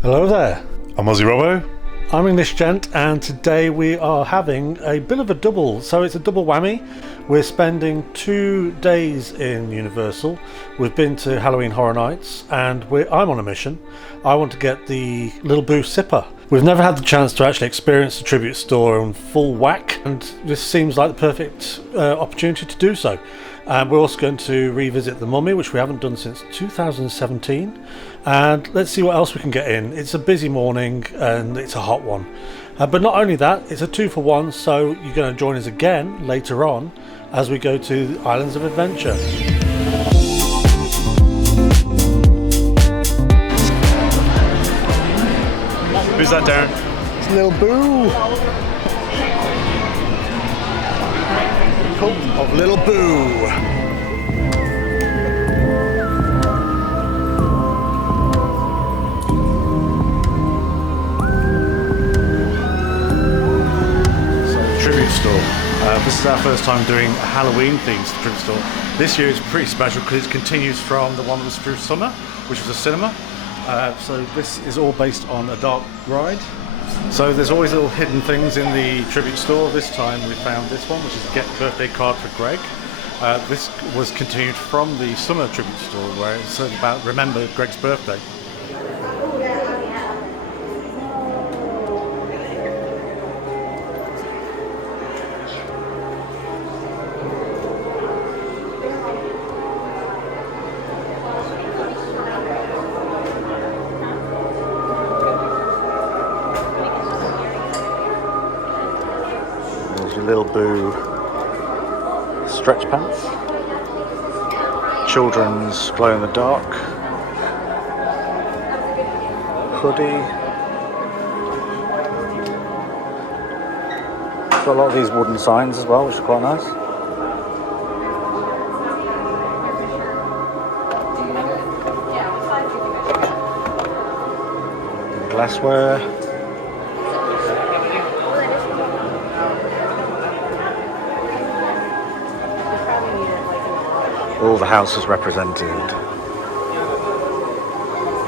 Hello there. I'm Aussie Robbo. I'm English Gent, and today we are having a bit of a double. So it's a double whammy. We're spending 2 days in Universal. We've been to Halloween Horror Nights, and I'm on a mission. I want to get the Little Boo Sipper. We've never had the chance to actually experience the tribute store in full whack, and this seems like the perfect opportunity to do so. We're also going to revisit the Mummy, which we haven't done since 2017, and let's see what else we can get in. It's a busy morning and it's a hot one, but not only that, it's a 2-for-1, so you're going to join us again later on as we go to the Islands of Adventure. Who's that, Darren? It's Little Boo! Cult of Little Boo! Tribute store. This is our first time doing a Halloween themed tribute store. This year is pretty special because it continues from the one that was through summer, which was a cinema. So this is all based on a dark ride. So there's always little hidden things in the tribute store. This time we found this one, which is a Get Birthday Card for Greg. This was continued from the summer tribute store, where it's about remember Greg's birthday. Little Boo stretch pants, children's glow in the dark hoodie. Got a lot of these wooden signs as well, which are quite nice. Glassware. All the houses represented. I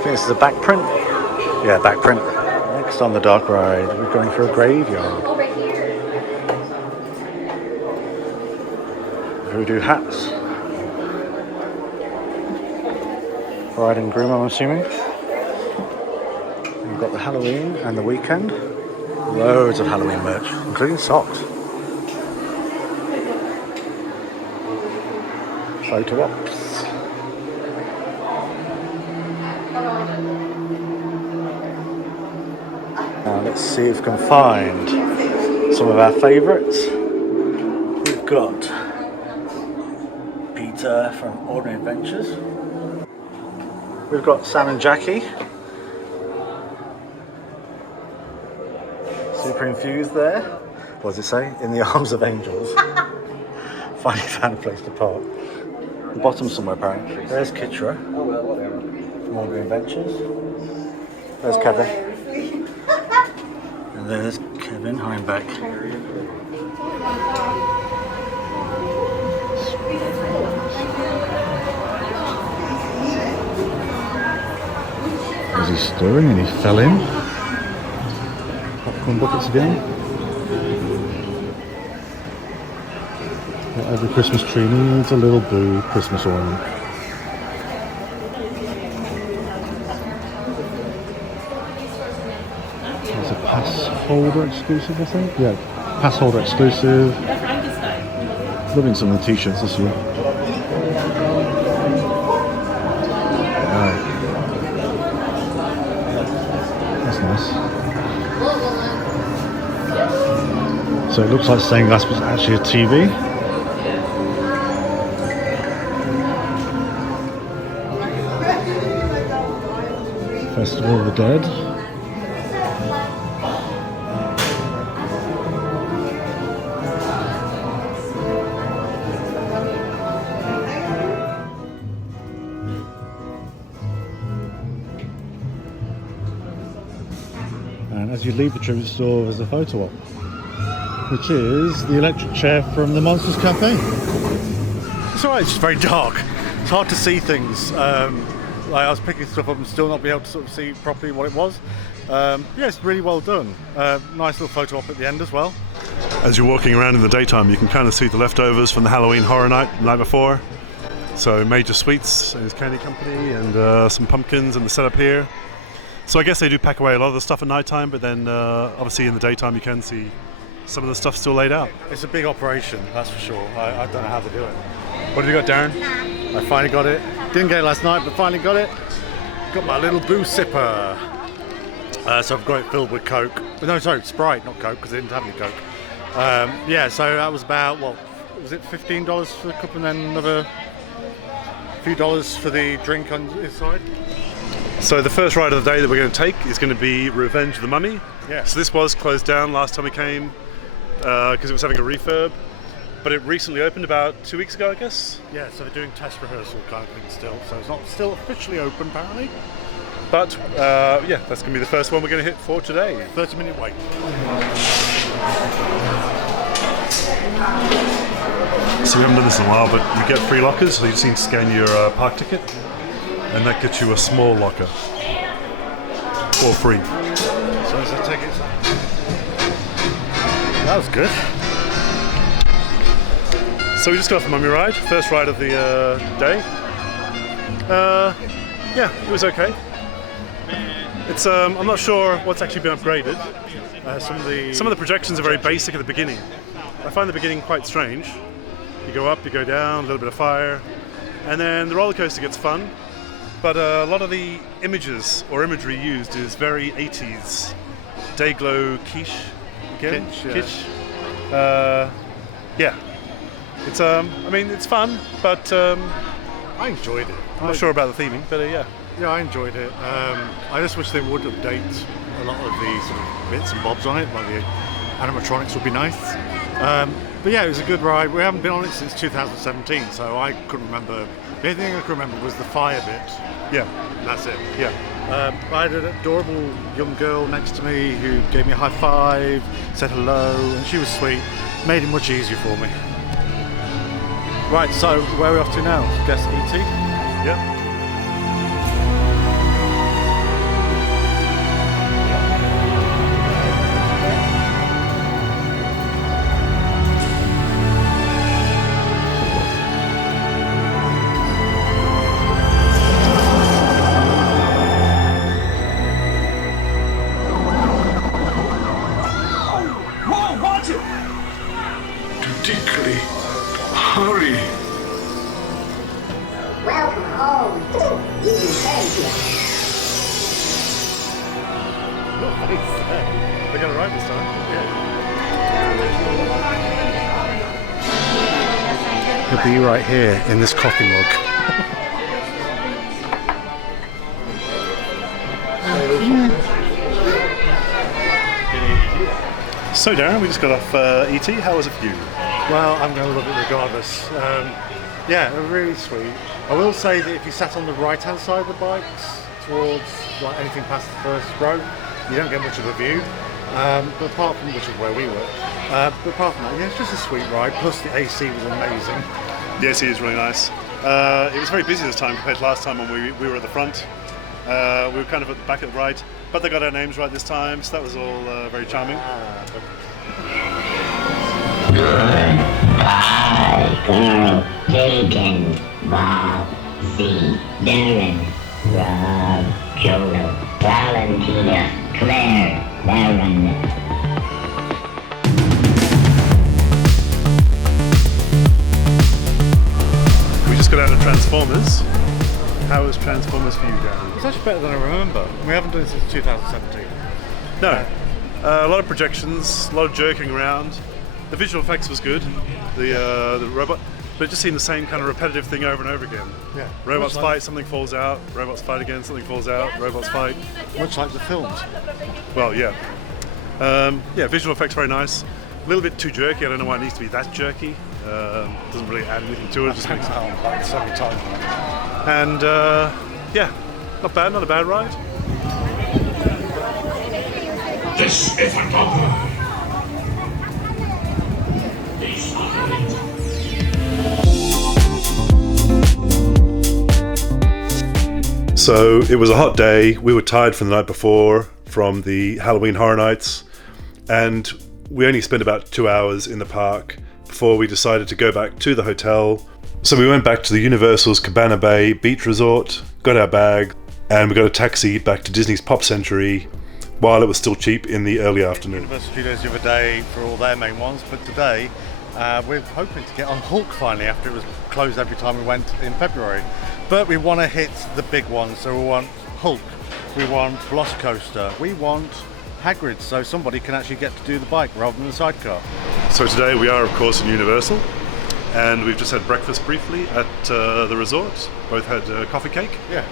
think this is a back print. Yeah, back print. Next on the dark ride, we're going for a graveyard. Voodoo hats. Bride and groom, I'm assuming. We've got the Halloween and the weekend. Loads of Halloween merch, including socks. Photo ops. Now let's see if we can find some of our favourites. We've got Peter from Ordinary Adventures. We've got Sam and Jackie. Super infused there. What does it say? In the arms of angels. Finally found a place to park. The bottom somewhere apparently. There's Kitra from Ordinary Adventures. There's Kevin. And there's Kevin hiding back. Was he stirring and he fell in? Popcorn buckets again. Every Christmas tree needs a Little Boo Christmas ornament. There's a pass holder exclusive, I think. Yeah, pass holder exclusive. Loving some of the t-shirts this year. Right. That's nice. So it looks like stained glass was actually a TV. Festival of the Dead. And as you leave the tribute store, there's a photo op, which is the electric chair from the Monsters Cafe. It's alright, it's just very dark. It's hard to see things. Like, I was picking stuff up and still not be able to sort of see properly what it was. Yeah, it's really well done. Nice little photo op at the end as well. As you're walking around in the daytime, you can kind of see the leftovers from the Halloween Horror Night the night before. So Major Sweets and his candy company, and some pumpkins and the setup here. So I guess they do pack away a lot of the stuff at night time, but then obviously in the daytime you can see some of the stuff still laid out. It's a big operation, that's for sure. I don't know how they do it. What have you got, Darren? I finally got it. Didn't get it last night, but finally got it. Got my little booze sipper. So I've got it filled with Coke. No, sorry, Sprite, not Coke, because they didn't have any Coke. Yeah, so that was about, what, was it $15 for the cup and then another few dollars for the drink on his side? So the first ride of the day that we're going to take is going to be Revenge of the Mummy. Yeah. So this was closed down last time we came because it was having a refurb, but it recently opened about 2 weeks ago, I guess. Yeah, so they're doing test rehearsal kind of thing still, so it's not still officially open apparently. But yeah, that's going to be the first one we're going to hit for today. 30-minute wait. So we haven't done this in a while, but you get free lockers, so you just need to scan your park ticket, and that gets you a small locker for free. So is that tickets? That was good. So we just got off the Mummy ride, first ride of the day. Yeah, it was okay. It's I'm not sure what's actually been upgraded. Some of the projections are very basic at the beginning. I find the beginning quite strange. You go up, you go down, a little bit of fire, and then the roller coaster gets fun. But a lot of the images or imagery used is very 80s. Day-glow quiche again. Kitsch. Yeah. It's I mean, it's fun, but I enjoyed it. I'm not sure about the theming, but yeah. Yeah, I enjoyed it. I just wish they would update a lot of the sort of bits and bobs on it, like the animatronics would be nice. But yeah, it was a good ride. We haven't been on it since 2017, so I couldn't remember. The only thing I could remember was the fire bit. Yeah. That's it. Yeah. I had an adorable young girl next to me who gave me a high five, said hello, and she was sweet. Made it much easier for me. Right, so where are we off to now? Guess E.T.? Yep. Hurry! Welcome home. You can thank you. They got it right this time. Yeah. He'll be right here in this coffee mug. So Darren, we just got off E.T. How was it for you? Well, I'm going to love it regardless. Yeah, really sweet. I will say that if you sat on the right-hand side of the bikes, towards like anything past the first row, you don't get much of a view. But apart from which is where we were. But apart from that, yeah, it's just a sweet ride. Plus the AC was amazing. The AC is really nice. It was very busy this time compared to last time when we were at the front. We were kind of at the back of the ride, but they got our names right this time, so that was all very charming. Goodbye, Carl, Taken, Bob, C, Darren, Rob, Joel, Valentina, Claire, Darren. We just got out of Transformers. How was Transformers for you, Darren? It's actually better than I remember. We haven't done it since 2017. No. A lot of projections, a lot of jerking around. The visual effects was good, the robot, but it just seemed the same kind of repetitive thing over and over again. Yeah. Robots fight, something falls out, robots fight again, something falls out, robots fight. Much like the films. Well, yeah. Yeah, visual effects very nice. A little bit too jerky, I don't know why it needs to be that jerky. Doesn't really add anything to it. Just makes it like so many times. And yeah, not bad, not a bad ride. This is a problem. So So it was a hot day. We were tired from the night before, from the Halloween Horror Nights, and we only spent about 2 hours in the park before we decided to go back to the hotel. So we went back to the Universal's Cabana Bay Beach Resort, got our bag, and we got a taxi back to Disney's Pop Century while it was still cheap in the early afternoon. Universal Studios the other day for all their main ones, but today we're hoping to get on Hulk finally after it was closed every time we went in February. But we want to hit the big ones, so we want Hulk, we want Velocicoaster, we want Hagrid, so somebody can actually get to do the bike rather than the sidecar. So today we are of course in Universal, and we've just had breakfast briefly at the resort. Both had coffee cake. Yeah.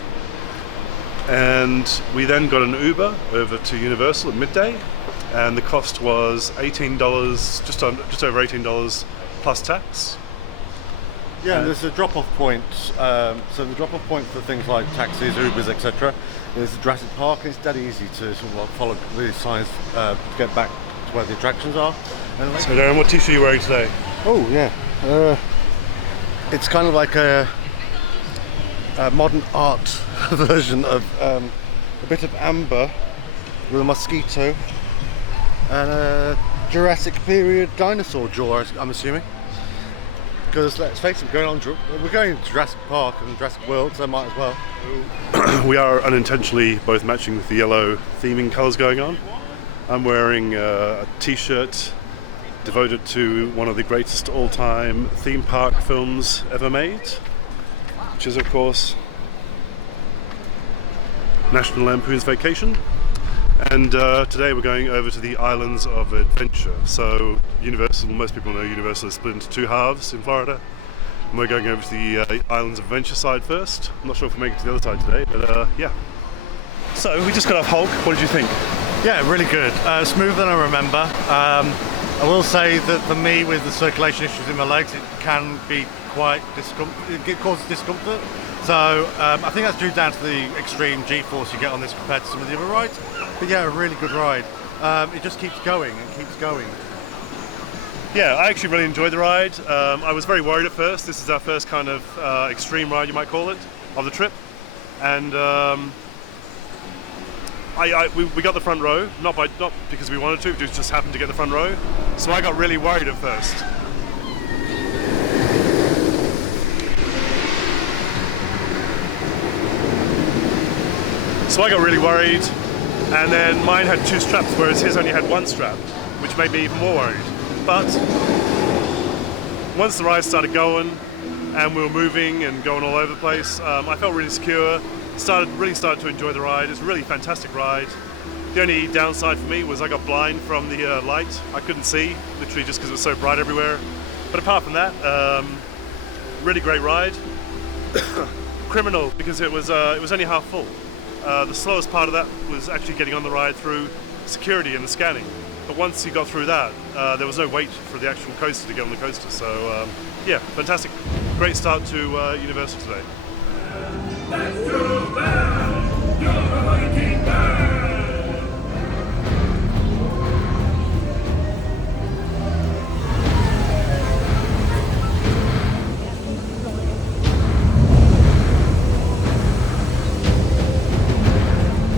And we then got an Uber over to Universal at midday, and the cost was $18, just over $18 plus tax. Yeah, and there's a drop-off point. So the drop-off point for things like taxis, Ubers, etc. is Jurassic Park. It's dead easy to sort of follow the signs to get back to where the attractions are. And So Darren, what t-shirt are you wearing today? oh yeah, it's kind of like a modern art version of a bit of amber with a mosquito and a Jurassic period dinosaur jaw, I'm assuming. Because let's face it, we're going to Jurassic Park and Jurassic World, so might as well. We are unintentionally both matching with the yellow theming colours going on. I'm wearing a t-shirt devoted to one of the greatest all-time theme park films ever made, which is of course National Lampoon's Vacation. And today we're going over to the Islands of Adventure. So Universal, most people know Universal is split into two halves in Florida. And we're going over to the Islands of Adventure side first. I'm not sure if we'll make it to the other side today, but yeah. So we just got off Hulk. What did you think? Yeah, really good. Smoother than I remember. I will say that for me, with the circulation issues in my legs, it can be quite it causes discomfort. So I think that's due down to the extreme G-force you get on this compared to some of the other rides. But yeah, a really good ride. It just keeps going and keeps going. Yeah, I actually really enjoyed the ride. I was very worried at first. This is our first kind of extreme ride, you might call it, of the trip. And we got the front row, not because we wanted to, we just happened to get the front row. So I got really worried at first. So I got really worried, and then mine had two straps, whereas his only had one strap, which made me even more worried. But once the ride started going, and we were moving and going all over the place, I felt really secure. Really started to enjoy the ride. It's a really fantastic ride. The only downside for me was I got blind from the light. I couldn't see, literally just because it was so bright everywhere. But apart from that, really great ride. Criminal, because it was only half full. The slowest part of that was actually getting on the ride through security and the scanning. But once you got through that, there was no wait for the actual coaster to get on the coaster. So yeah, fantastic. Great start to Universal today. Let's go back! Go fucking back!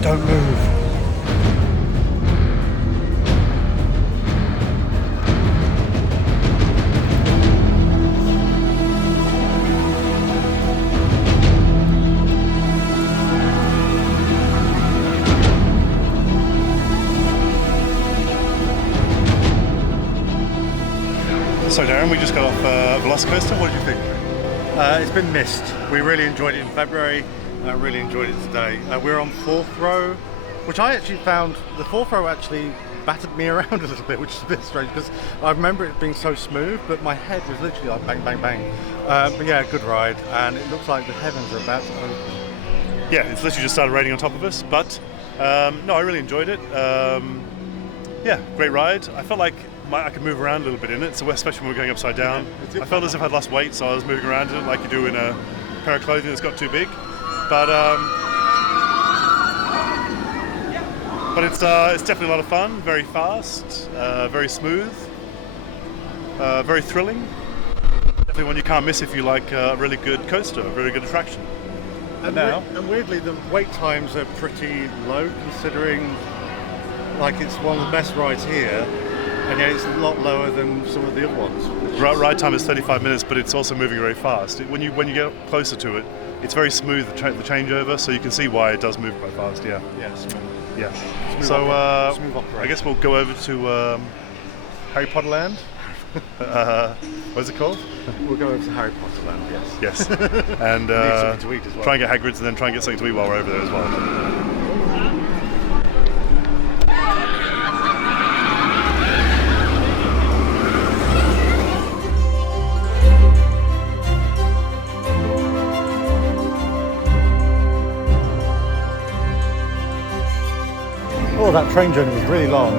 Don't move. So Darren, we just got off Velocicoaster. What did you think? It's been missed. We really enjoyed it in February. I really enjoyed it today. We're on fourth row, which I actually found the fourth row actually battered me around a little bit, which is a bit strange because I remember it being so smooth, but my head was literally like bang, bang, bang. But yeah, good ride, and it looks like the heavens are about to open. Yeah, it's literally just started raining on top of us, but no, I really enjoyed it. Yeah, great ride. I felt like I could move around a little bit in it, so especially when we were going upside down. I felt as if I'd lost weight, so I was moving around in it like you do in a pair of clothing that's got too big. But it's definitely a lot of fun, very fast, very smooth, very thrilling. Definitely one you can't miss if you like a really good coaster, a really good attraction. And now, and weirdly, the wait times are pretty low considering, like, it's one of the best rides here, and yet it's a lot lower than some of the other ones. ride time is 35 minutes, but it's also moving very fast. When you get closer to it, it's very smooth, the changeover, so you can see why it does move quite fast. Yeah. Yeah, smooth. Yeah. Smooth So smooth operation. I guess we'll go over to Harry Potter Land. What's it called? We'll go over to Harry Potter Land, yes. Yes. And Need something to eat as well. try and get Hagrid's and then try and get something to eat while we're over there as well. Oh, that train journey was really long.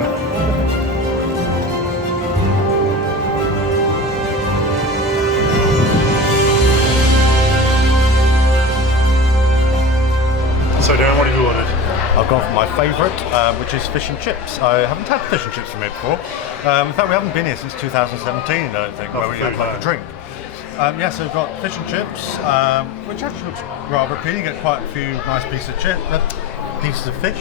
So Darren, what have you ordered? I've gone for my favourite, which is fish and chips. I haven't had fish and chips from here before. In fact, we haven't been here since 2017, I don't think, where we had like a drink. Yeah, so we've got fish and chips, which actually looks rather appealing. You get quite a few nice pieces of pieces of fish.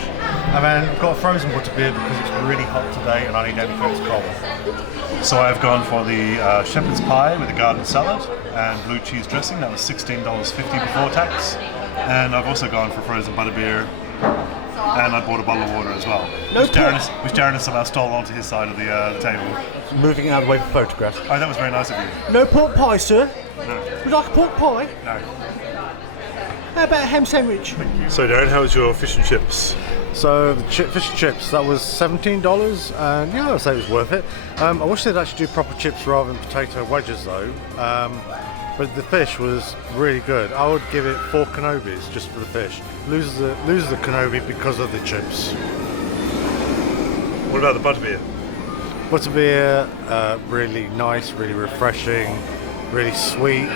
And then we've got frozen butterbeer because it's really hot today and I need anything that's cold. So I've gone for the shepherd's pie with a garden salad and blue cheese dressing. That was $16.50 before tax. And I've also gone for frozen butterbeer, and I bought a bottle of water as well. Which Darren has somehow stolen onto his side of the table. Moving it out of the way for photographs. Oh, that was very nice of you. No pork pie, sir. No. Would you like a pork pie? No. How about a ham sandwich? So Darren, how was your fish and chips? So the fish and chips, that was $17, and yeah, I'd say it was worth it. I wish they'd actually do proper chips rather than potato wedges though. But the fish was really good. I would give it 4 Kenobis just for the fish. Loses the Kenobi because of the chips. What about the butterbeer? Butterbeer, really nice, really refreshing, really sweet,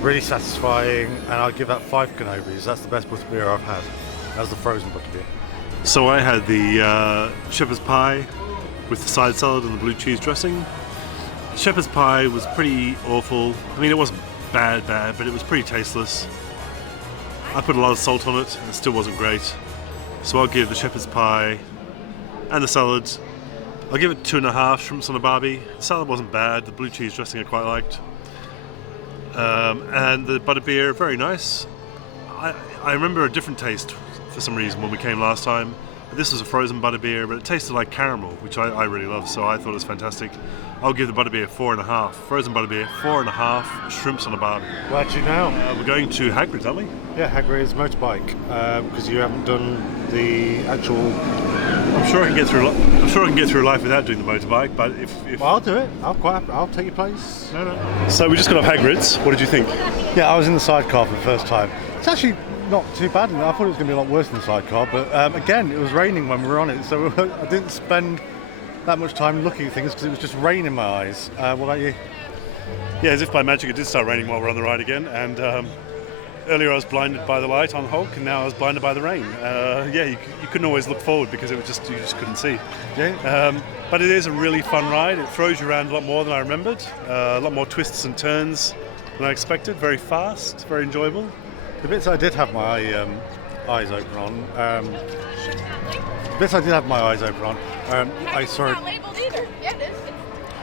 really satisfying, and I'll give that 5 Kenobis. That's the best butterbeer I've had. That's the frozen butterbeer. So I had the shepherd's pie with the side salad and the blue cheese dressing. Shepherd's pie was pretty awful. I mean, it wasn't bad, but it was pretty tasteless. I put a lot of salt on it and it still wasn't great. So I'll give the shepherd's pie and the salad, I'll give it 2.5 shrimps on a barbie. The salad wasn't bad, the blue cheese dressing I quite liked. And the butterbeer, very nice. I remember a different taste for some reason when we came last time. This was a frozen butterbeer, but it tasted like caramel, which I really love, so I thought it was fantastic. I'll give the butterbeer 4.5. Frozen butterbeer, 4.5 shrimps on a barbie. Glad you know. We're going to Hagrid's, aren't we? Yeah, Hagrid's motorbike, because you haven't done the actual... I'm sure I can get through. I'm sure I can get through life without doing the motorbike. But if Well, I'll do it. I'll take your place. no. So we just got off Hagrid's. What did you think? Yeah, I was in the sidecar for the first time. It's actually not too bad. I thought it was going to be a lot worse than the sidecar, but again, it was raining when we were on it, so I didn't spend that much time looking at things because it was just rain in my eyes. What about you? Yeah, as if by magic, it did start raining while we're on the ride again. And earlier I was blinded by the light on Hulk, and now I was blinded by the rain. You couldn't always look forward because you just couldn't see. Yeah. But it is a really fun ride. It throws you around a lot more than I remembered. A lot more twists and turns than I expected. Very fast, very enjoyable. The bits I did have my eyes open on. I saw Not labeled either. Yeah, it is.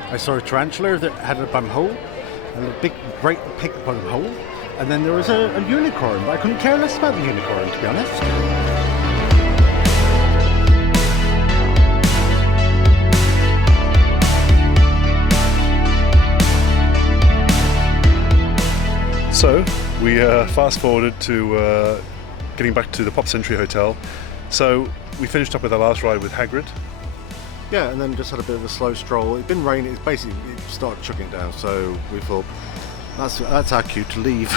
I saw a tarantula that had a bum hole, and a big, great pig bum hole, and then there was a unicorn, but I couldn't care less about the unicorn, to be honest. So we fast forwarded to getting back to the Pop Century Hotel. So we finished up with our last ride with Hagrid. Yeah, and then just had a bit of a slow stroll. It'd been raining. It started chucking down, so we thought that's our cue to leave.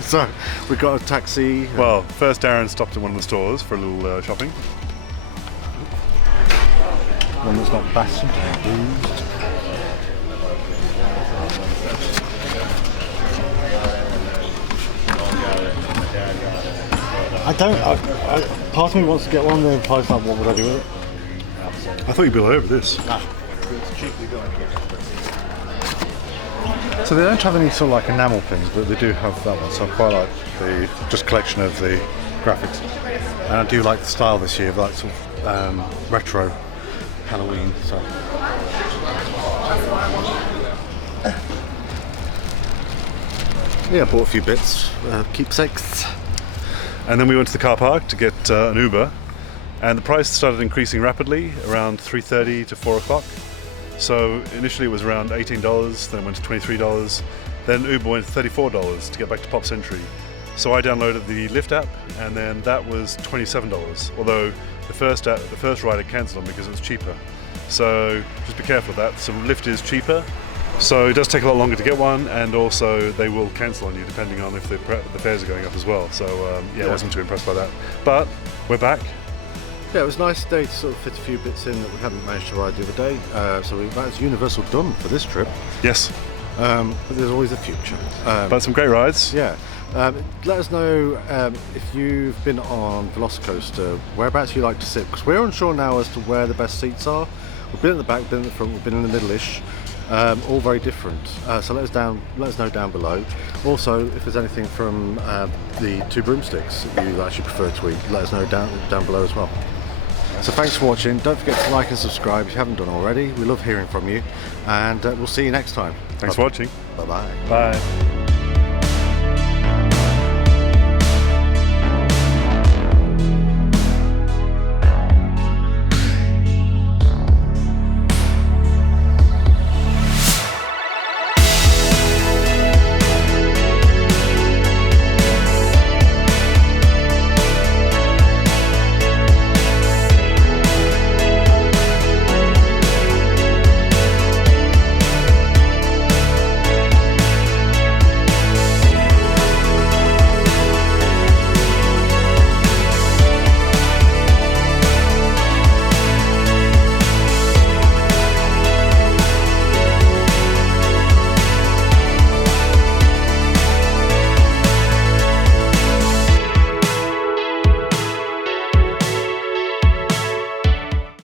So we got a taxi. Well, first Darren stopped at one of the stores for a little shopping. One that's not battered and bruised. Part of me wants to get one, then part like, what would I do with it? I thought you'd be all over this. So they don't have any sort of like enamel things, but they do have that one. So I quite like the just collection of the graphics. And I do like the style this year of like sort of retro Halloween. So. Yeah, I bought a few bits, keepsakes. And then we went to the car park to get an Uber, and the price started increasing rapidly around 3:30 to 4 o'clock. So initially it was around $18, then it went to $23, then Uber went to $34 to get back to Pop Century. So I downloaded the Lyft app, and then that was $27. Although the first ride I cancelled on because it was cheaper. So just be careful of that. So Lyft is cheaper. So it does take a lot longer to get one, and also they will cancel on you depending on if the fares are going up as well. So I wasn't too impressed by that. But we're back. Yeah, it was a nice day to sort of fit a few bits in that we hadn't managed to ride the other day. So that's Universal done for this trip. Yes. But there's always a future. But some great rides. Yeah. Let us know if you've been on Velocicoaster, whereabouts you like to sit, because we're unsure now as to where the best seats are. We've been at the back, been at the front, we've been in the middle-ish. All very different. So let us know down below. Also, if there's anything from the two broomsticks that you actually prefer to eat, let us know down below as well. So thanks for watching. Don't forget to like and subscribe if you haven't done already. We love hearing from you, and we'll see you next time. Thanks for watching. Bye-bye. Bye.